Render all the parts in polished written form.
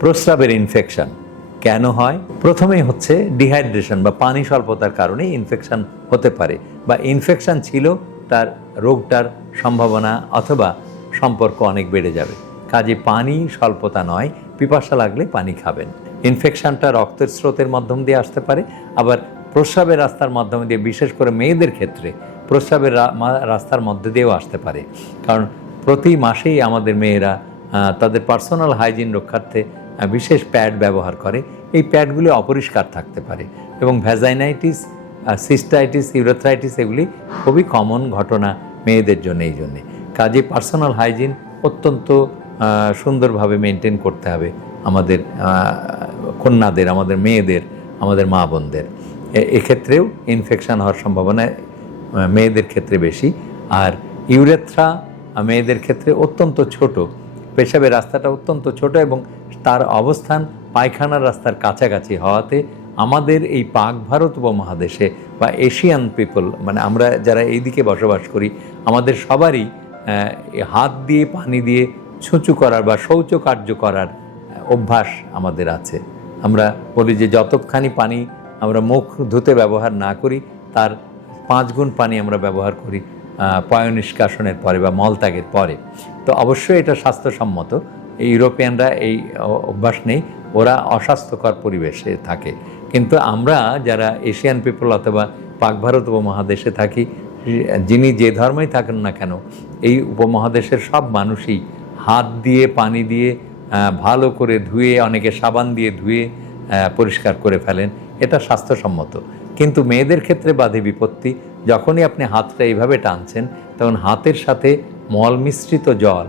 প্রস্রাবের ইনফেকশন কেন হয়? প্রথমেই হচ্ছে ডিহাইড্রেশন বা পানি স্বল্পতার কারণে ইনফেকশন হতে পারে, বা ইনফেকশন ছিল তার রোগটার সম্ভাবনা অথবা সম্পর্ক অনেক বেড়ে যাবে। কাজে পানি স্বল্পতা নয়, পিপাসা লাগলে পানি খাবেন। ইনফেকশনটা রক্তের স্রোতের মাধ্যম দিয়ে আসতে পারে, আবার প্রস্রাবের রাস্তার মাধ্যমে দিয়ে, বিশেষ করে মেয়েদের ক্ষেত্রে প্রস্রাবের রাস্তার মধ্যে দিয়েও আসতে পারে। কারণ প্রতি মাসেই আমাদের মেয়েরা তাদের পার্সোনাল হাইজিন রক্ষার্থে বিশেষ প্যাড ব্যবহার করে। এই প্যাডগুলি অপরিষ্কার থাকতে পারে এবং ভ্যাজাইনাইটিস, সিস্টাইটিস, ইউরেথ্রাইটিস এগুলি খুবই কমন ঘটনা মেয়েদের জন্য। এই জন্যে কাজে পার্সোনাল হাইজিন অত্যন্ত সুন্দরভাবে মেনটেন করতে হবে আমাদের কন্যাদের, আমাদের মেয়েদের, আমাদের মা বোনদের। এক্ষেত্রেও ইনফেকশান হওয়ার সম্ভাবনা মেয়েদের ক্ষেত্রে বেশি। আর ইউরেথ্রা মেয়েদের ক্ষেত্রে অত্যন্ত ছোট, পেশাবের রাস্তাটা অত্যন্ত ছোট এবং তার অবস্থান পায়খানার রাস্তার কাছাকাছি হওয়াতে আমাদের এই পাক ভারত উপমহাদেশে বা এশিয়ান পিপল, মানে আমরা যারা এই দিকে বসবাস করি, আমাদের সবারই হাত দিয়ে পানি দিয়ে ছুঁচু করার বা শৌচকার্য করার অভ্যাস আমাদের আছে। আমরা বলি যে যতখানি পানি আমরা মুখ ধুতে ব্যবহার না করি তার 5 গুণ পানি আমরা ব্যবহার করি পয় নিষ্কাশনের পরে বা মলত্যাগের পরে। তো অবশ্যই এটা স্বাস্থ্যসম্মত। ইউরোপিয়ানরা এই অভ্যাস নেই, ওরা অস্বাস্থ্যকর পরিবেশে থাকে। কিন্তু আমরা যারা এশিয়ান পিপল অথবা পাক ভারত উপমহাদেশে থাকি, যিনি যে ধর্মেই থাকেন না কেন, এই উপমহাদেশের সব মানুষই হাত দিয়ে পানি দিয়ে ভালো করে ধুয়ে, অনেকে সাবান দিয়ে ধুয়ে পরিষ্কার করে ফেলেন। এটা স্বাস্থ্যসম্মত। কিন্তু মেয়েদের ক্ষেত্রে বাধে বিপত্তি, যখনই আপনি হাতটা এইভাবে টানছেন তখন হাতের সাথে মল মিশ্রিত জল,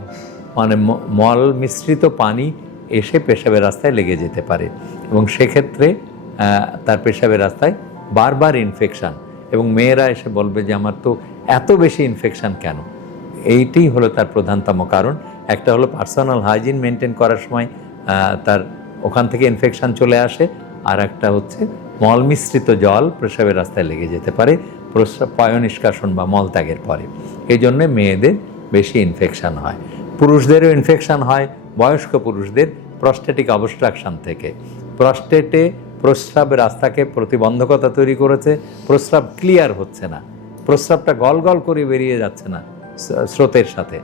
মানে মল মিশ্রিত পানি এসে পেশাবের রাস্তায় লেগে যেতে পারে এবং সেক্ষেত্রে তার পেশাবের রাস্তায় বারবার ইনফেকশান, এবং মেয়েরা এসে বলবে যে আমার তো এত বেশি ইনফেকশান কেন। এইটাই হলো তার প্রধানতম কারণ। একটা হলো পার্সোনাল হাইজিন মেনটেন করার সময় তার ওখান থেকে ইনফেকশান চলে আসে, আর একটা হচ্ছে মল মিশ্রিত জল পেশাবের রাস্তায় লেগে যেতে পারে পয় নিষ্কাশন বা মলত্যাগের পরে। এই জন্যে মেয়েদের বেশি ইনফেকশান হয়। পুরুষদেরও ইনফেকশান হয়, বয়স্ক পুরুষদের প্রস্টেটিক অবস্ট্রাকশন থেকে। প্রস্টেটে প্রস্রাবের রাস্তাকে প্রতিবন্ধকতা তৈরি করেছে, প্রস্রাব ক্লিয়ার হচ্ছে না, প্রস্রাবটা গল গল করে বেরিয়ে যাচ্ছে না স্রোতের সাথে,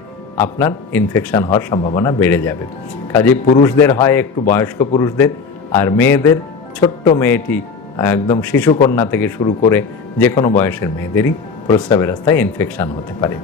আপনার ইনফেকশান হওয়ার সম্ভাবনা বেড়ে যাবে। কাজেই পুরুষদের হয় একটু, বয়স্ক পুরুষদের, আর মেয়েদের ছোট্ট মেয়েটি একদম শিশুকন্যা থেকে শুরু করে যে কোনো বয়সের মেয়েদেরই প্রস্রাবের রাস্তায় ইনফেকশান হতে পারে।